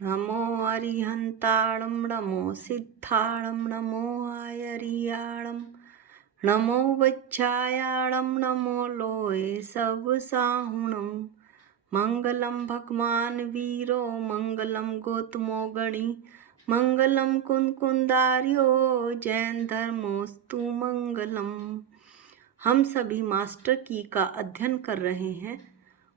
नमो अरिहंताणं नमो सिद्धाणं नमो आयरियाणं नमो वज्रायाणं नमो लोये सब साहुणं मंगलम भगवान वीरो मंगलम गौतमो गणी मंगलम कुंदार्यो जैन धर्मोस्तु मंगलम। हम सभी मास्टर की का अध्ययन कर रहे हैं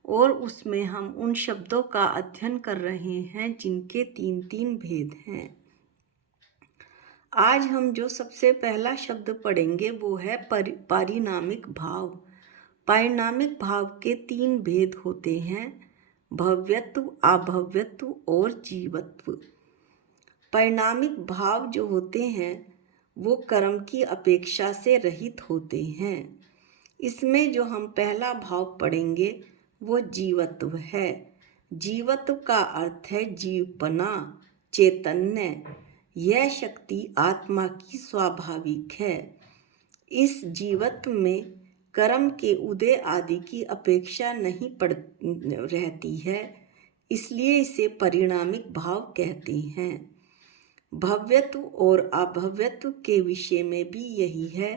और उसमें हम उन शब्दों का अध्ययन कर रहे हैं जिनके तीन तीन भेद हैं। आज हम जो सबसे पहला शब्द पढ़ेंगे वो है पारिणामिक भाव। पारिणामिक भाव के तीन भेद होते हैं, भव्यत्व, अभव्यत्व और जीवत्व। परिणामिक भाव जो होते हैं वो कर्म की अपेक्षा से रहित होते हैं। इसमें जो हम पहला भाव पढ़ेंगे वो जीवत्व है। जीवत्व का अर्थ है जीवपना, चैतन्य। यह शक्ति आत्मा की स्वाभाविक है। इस जीवत्व में कर्म के उदय आदि की अपेक्षा नहीं रहती है, इसलिए इसे परिणामिक भाव कहते हैं। भव्यत्व और अभव्यत्व के विषय में भी यही है,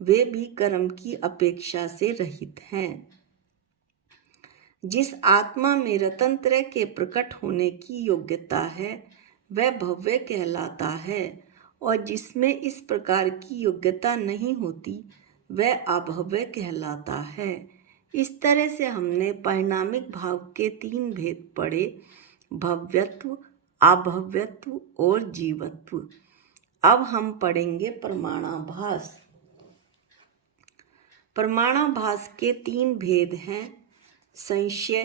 वे भी कर्म की अपेक्षा से रहित हैं। जिस आत्मा में रत्नत्रय के प्रकट होने की योग्यता है वह भव्य कहलाता है, और जिसमें इस प्रकार की योग्यता नहीं होती वह अभव्य कहलाता है। इस तरह से हमने परिणामिक भाव के तीन भेद पढ़े, भव्यत्व, अभव्यत्व और जीवत्व। अब हम पढ़ेंगे प्रमाणाभास। प्रमाणाभास के तीन भेद हैं, संशय,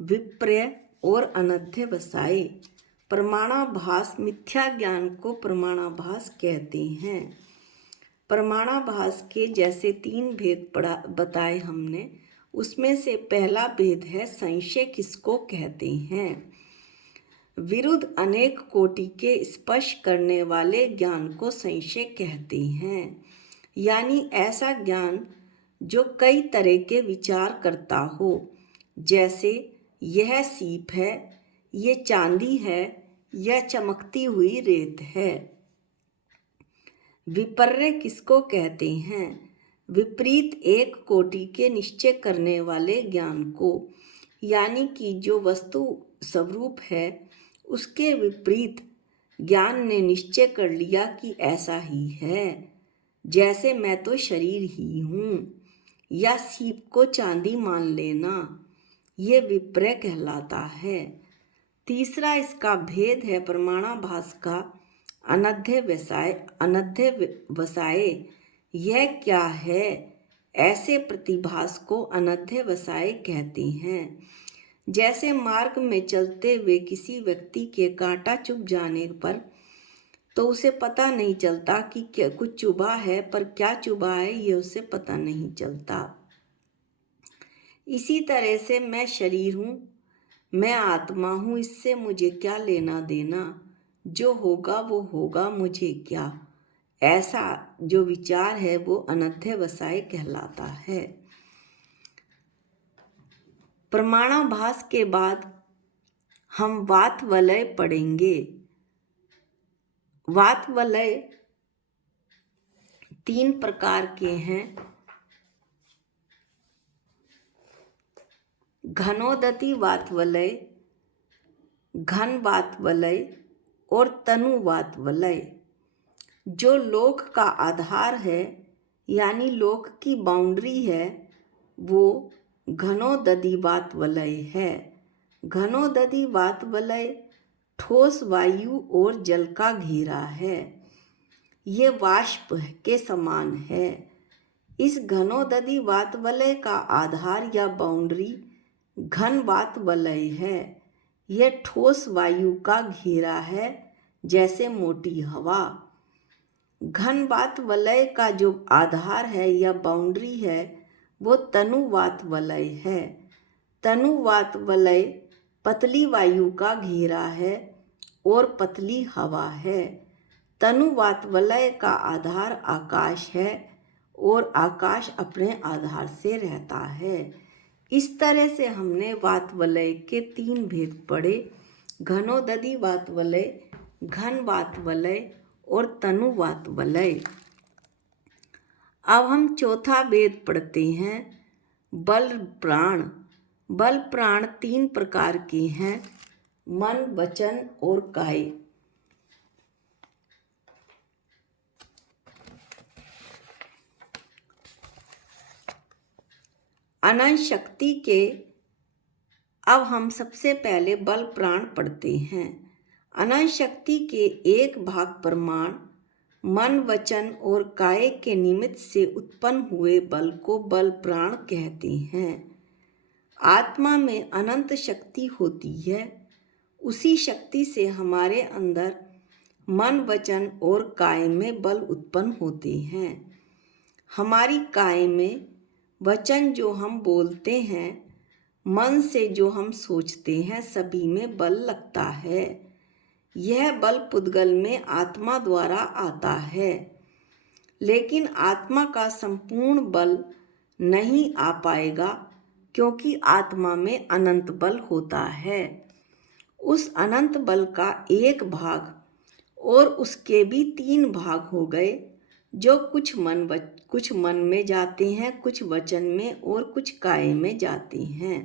विपर्य और अनध्यवसाय। प्रमाणाभास मिथ्या ज्ञान को प्रमाणाभास कहते हैं। प्रमाणाभास के जैसे तीन भेद बताए हमने, उसमें से पहला भेद है संशय किसको कहते हैं। विरुद्ध अनेक कोटि के स्पर्श करने वाले ज्ञान को संशय कहते हैं, यानी ऐसा ज्ञान जो कई तरह के विचार करता हो, जैसे यह सीप है, ये चांदी है, यह चमकती हुई रेत है। विपर्य किसको कहते हैं। विपरीत एक कोटि के निश्चय करने वाले ज्ञान को, यानी कि जो वस्तु स्वरूप है उसके विपरीत ज्ञान ने निश्चय कर लिया कि ऐसा ही है, जैसे मैं तो शरीर ही हूँ, या सीप को चांदी मान लेना, ये विपर्य कहलाता है। तीसरा इसका भेद है प्रमाणाभास का अनध्यवसाय। अनध्यवसाय यह क्या है। ऐसे प्रतिभास को अनध्यवसाय कहते हैं। जैसे मार्ग में चलते हुए किसी व्यक्ति के कांटा चुभ जाने पर तो उसे पता नहीं चलता कि क्या कुछ चुभा है, पर क्या चुभा है ये उसे पता नहीं चलता। इसी तरह से मैं शरीर हूँ, मैं आत्मा हूँ, इससे मुझे क्या लेना देना, जो होगा वो होगा, मुझे क्या, ऐसा जो विचार है वो अनध्यवसाय कहलाता है। प्रमाणाभास के बाद हम वातवलय पढ़ेंगे। वातवलय तीन प्रकार के हैं, घनोदति वातवलय, घन वातवलय और तनु वातवलय। जो लोक का आधार है, यानी लोक की बाउंड्री है, वो घनोदधि वातवलय है। घनोदधि वातवलय ठोस वायु और जल का घेरा है, ये वाष्प के समान है। इस घनोदधि वातवलय का आधार या बाउंड्री घन वातवलय है। यह ठोस वायु का घेरा है, जैसे मोटी हवा। घन वातवलय का जो आधार है या बाउंड्री है वो तनु वातवलय है। तनु वातवलय पतली वायु का घेरा है और पतली हवा है। तनु वातवलय का आधार आकाश है और आकाश अपने आधार से रहता है। इस तरह से हमने वातवलय के तीन भेद पढ़े, घनोदधि वात वलय, घन वात वलय और तनु वात वलय। अब हम चौथा भेद पढ़ते हैं, बल प्राण। बल प्राण 3 प्रकार के हैं, मन, वचन और काय। अनंत शक्ति के अब हम सबसे पहले बल प्राण पढ़ते हैं। अनंत शक्ति के एक भाग प्रमाण, मन, वचन और काय के निमित्त से उत्पन्न हुए बल को बल प्राण कहते हैं। आत्मा में अनंत शक्ति होती है, उसी शक्ति से हमारे अंदर मन, वचन और काय में बल उत्पन्न होते हैं। हमारी काय में वचन जो हम बोलते हैं, मन से जो हम सोचते हैं, सभी में बल लगता है। यह बल पुद्गल में आत्मा द्वारा आता है, लेकिन आत्मा का संपूर्ण बल नहीं आ पाएगा, क्योंकि आत्मा में अनंत बल होता है। उस अनंत बल का एक भाग और उसके भी 3 भाग हो गए, जो कुछ मन में जाते हैं, कुछ वचन में और कुछ काय में जाते हैं।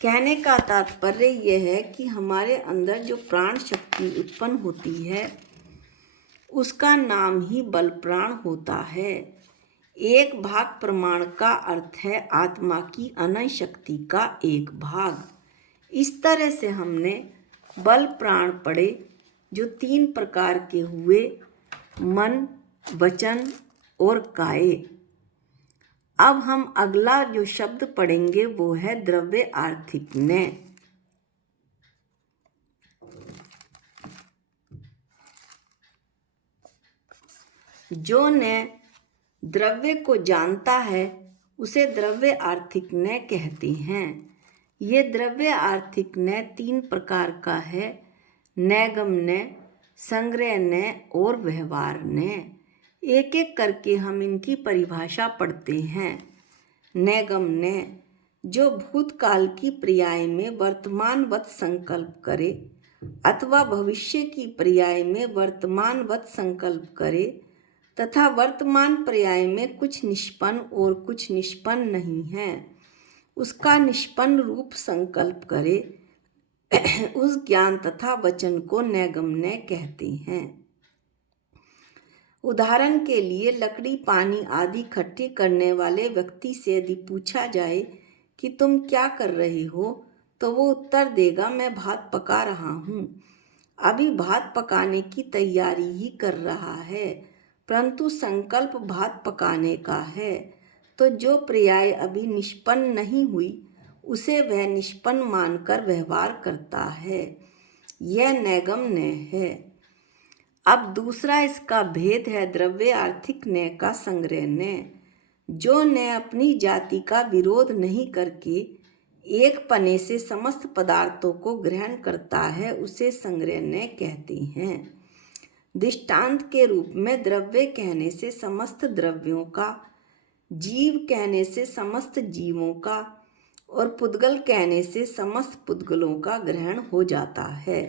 कहने का तात्पर्य यह है कि हमारे अंदर जो प्राण शक्ति उत्पन्न होती है, उसका नाम ही बल प्राण होता है। एक भाग प्रमाण का अर्थ है आत्मा की अनंत शक्ति का एक भाग। इस तरह से हमने बल प्राण पढ़े, जो 3 प्रकार के हुए, मन, वचन और काय। अब हम अगला जो शब्द पढ़ेंगे वो है द्रव्य आर्थिक ने। जो ने द्रव्य को जानता है उसे द्रव्य आर्थिक ने कहते हैं। ये द्रव्य आर्थिक ने 3 प्रकार का है, नैगम ने, संग्रह ने और व्यवहार ने। एक एक करके हम इनकी परिभाषा पढ़ते हैं। नैगम ने, जो भूतकाल की पर्याय में वर्तमानवत संकल्प करे अथवा भविष्य की पर्याय में वर्तमानवत संकल्प करे तथा वर्तमान पर्याय में कुछ निष्पन्न और कुछ निष्पन्न नहीं है, उसका निष्पन्न रूप संकल्प करे, उस ज्ञान तथा वचन को नैगम्य कहते हैं। उदाहरण के लिए लकड़ी, पानी आदि इकट्ठी करने वाले व्यक्ति से यदि पूछा जाए कि तुम क्या कर रहे हो, तो वो उत्तर देगा, मैं भात पका रहा हूँ। अभी भात पकाने की तैयारी ही कर रहा है, परंतु संकल्प भात पकाने का है, तो जो पर्याय अभी निष्पन्न नहीं हुई उसे वह निष्पन्न मानकर व्यवहार करता है। यह नैगम्य है। अब दूसरा इसका भेद है द्रव्य आर्थिक न्याय का संग्रह न्याय। जो न्याय अपनी जाति का विरोध नहीं करके एक पने से समस्त पदार्थों को ग्रहण करता है, उसे संग्रह न्याय कहते हैं। दृष्टांत के रूप में द्रव्य कहने से समस्त द्रव्यों का, जीव कहने से समस्त जीवों का और पुद्गल कहने से समस्त पुद्गलों का ग्रहण हो जाता है।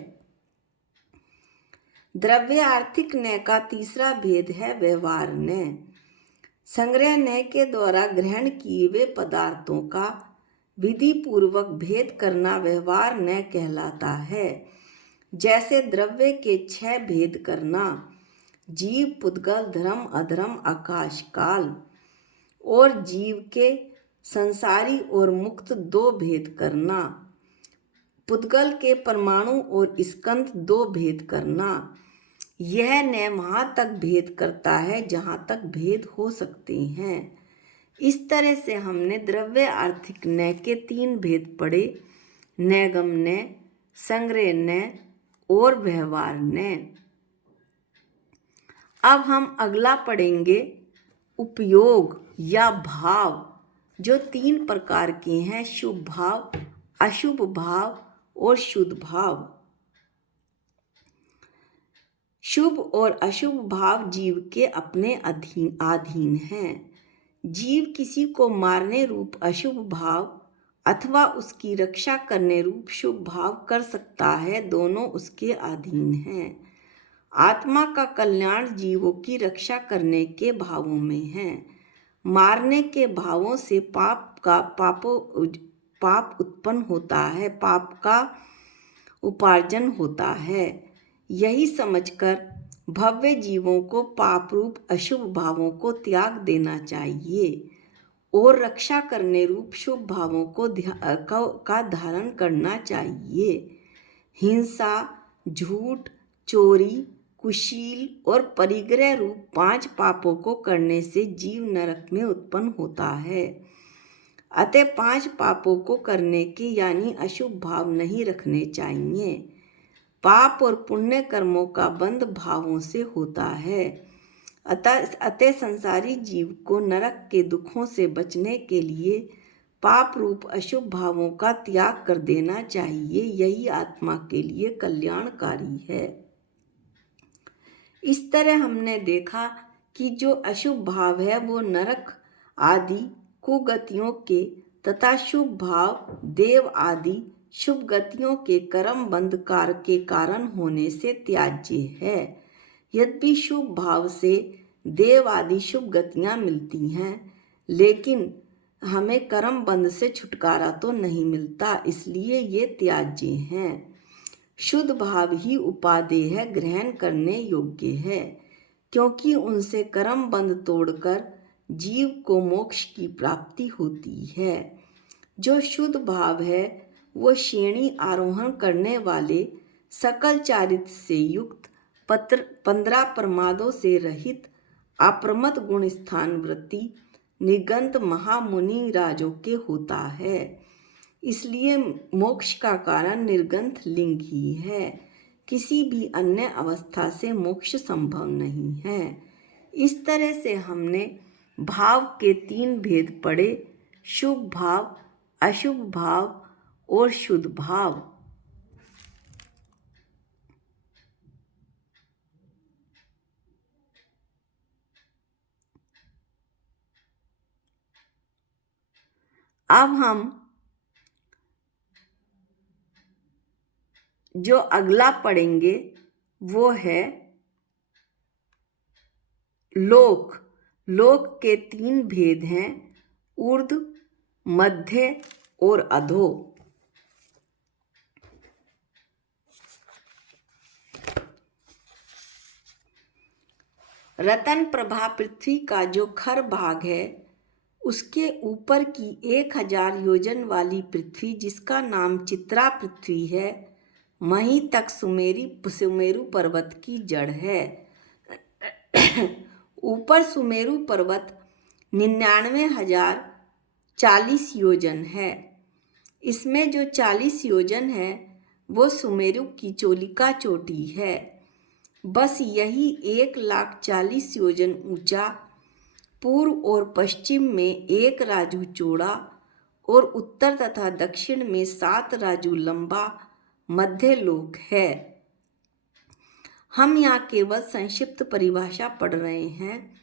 द्रव्य आर्थिक न्याय का तीसरा भेद है व्यवहार न्याय। संग्रह न्याय के द्वारा ग्रहण किए हुए पदार्थों का विधि पूर्वक भेद करना व्यवहार न्याय कहलाता है। जैसे द्रव्य के 6 भेद करना, जीव, पुद्गल, धर्म, अधर्म, आकाश, काल, और जीव के संसारी और मुक्त 2 भेद करना, पुद्गल के परमाणु और स्कंध 2 भेद करना। यह न्याय वहाँ तक भेद करता है जहाँ तक भेद हो सकते हैं। इस तरह से हमने द्रव्य आर्थिक न्याय के 3 भेद पढ़े, नैगम न्याय, संग्रह न्याय और व्यवहार न्याय। अब हम अगला पढ़ेंगे उपयोग या भाव, जो 3 प्रकार के हैं, शुभ भाव, अशुभ भाव और शुद्ध भाव। शुभ और अशुभ भाव जीव के अपने अधीन हैं। जीव किसी को मारने रूप अशुभ भाव अथवा उसकी रक्षा करने रूप शुभ भाव कर सकता है, दोनों उसके अधीन हैं। आत्मा का कल्याण जीवों की रक्षा करने के भावों में है। मारने के भावों से पाप उत्पन्न होता है, पाप का उपार्जन होता है। यही समझकर भव्य जीवों को पाप रूप अशुभ भावों को त्याग देना चाहिए और रक्षा करने रूप शुभ भावों का धारण करना चाहिए। हिंसा, झूठ, चोरी, कुशील और परिग्रह रूप 5 पापों को करने से जीव नरक में उत्पन्न होता है। अतः 5 पापों को करने के यानी अशुभ भाव नहीं रखने चाहिए। पाप और पुण्य कर्मों का बंध भावों से होता है। अतः संसारी जीव को नरक के दुखों से बचने के लिए पाप रूप अशुभ भावों का त्याग कर देना चाहिए। यही आत्मा के लिए कल्याणकारी है। इस तरह हमने देखा कि जो अशुभ भाव है वो नरक आदि कुगतियों के तथा शुभ भाव देव आदि शुभ गतियों के कर्म बंध के कारण होने से त्याज्य है। यद्यपि शुभ भाव से देव आदि शुभ गतियाँ मिलती हैं, लेकिन हमें कर्म बंध से छुटकारा तो नहीं मिलता, इसलिए ये त्याज्य हैं। शुद्ध भाव ही उपादेय है, ग्रहण करने योग्य है, क्योंकि उनसे कर्म बंध तोड़कर जीव को मोक्ष की प्राप्ति होती है। जो शुद्ध भाव है वो श्रेणी आरोहण करने वाले सकल चारित्र से युक्त 15 प्रमादों से रहित अप्रमद गुण स्थान वृत्ति निगंत महामुनि राजों के होता है। इसलिए मोक्ष का कारण निर्गंथ लिंग ही है। किसी भी अन्य अवस्था से मोक्ष संभव नहीं है। इस तरह से हमने भाव के 3 भेद पढ़े, शुभ भाव, अशुभ भाव और शुद्ध भाव। अब हम जो अगला पढ़ेंगे वो है लोक। लोक के 3 भेद हैं, ऊर्ध्व, मध्य और अधो। रतन प्रभा पृथ्वी का जो खर भाग है उसके ऊपर की 1000 योजन वाली पृथ्वी, जिसका नाम चित्रा पृथ्वी है, वहीं तक सुमेरु पर्वत की जड़ है। ऊपर सुमेरु पर्वत 99,040 योजन है। इसमें जो 40 योजन है वो सुमेरु की चोलिका चोटी है। बस यही 1,40,000 योजन ऊंचा, पूर्व और पश्चिम में 1 राजू चौड़ा और उत्तर तथा दक्षिण में 7 राजू लंबा मध्य लोक है। हम यहाँ केवल संक्षिप्त परिभाषा पढ़ रहे हैं।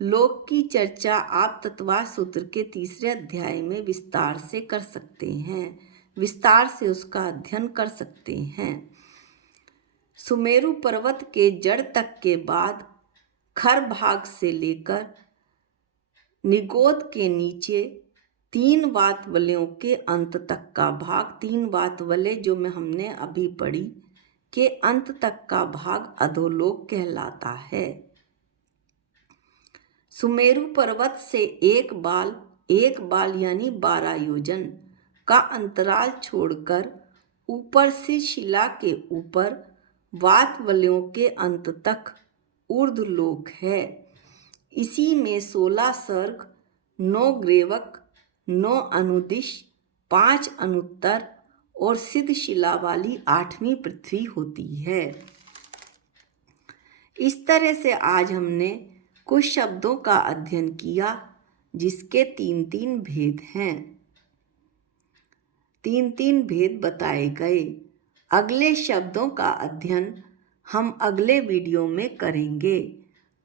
लोक की चर्चा आप तत्वा सूत्र के 3 अध्याय में विस्तार से कर सकते हैं, विस्तार से उसका अध्ययन कर सकते हैं। सुमेरु पर्वत के जड़ तक के बाद खर भाग से लेकर निगोद के नीचे 3 वातवलयों के अंत तक का भाग, 3 वातवलय जो हमने अभी पढ़ी के अंत तक का भाग अधोलोक कहलाता है। सुमेरु पर्वत से एक बाल यानी 12 योजन का अंतराल छोड़कर ऊपर से शिला के ऊपर वातवलयों के अंत तक ऊर्ध्वलोक है। इसी में 16 सर्ग, 9 ग्रेवक, 9 अनुदिश, 5 अनुत्तर और सिद्ध शिला वाली 8वीं पृथ्वी होती है। इस तरह से आज हमने कुछ शब्दों का अध्ययन किया जिसके 3 भेद हैं। 3 भेद बताए गए। अगले शब्दों का अध्ययन हम अगले वीडियो में करेंगे।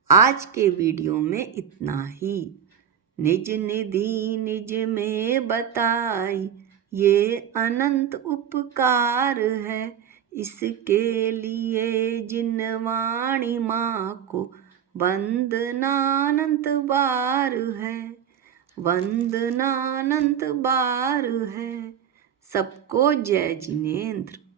आज के वीडियो में इतना ही। निज निधि निज में बताई, ये अनंत उपकार है। इसके लिए जिन वाणी माँ को वंदनानंत बार है, वंदनानंत बार है। सबको जय जिनेंद्र।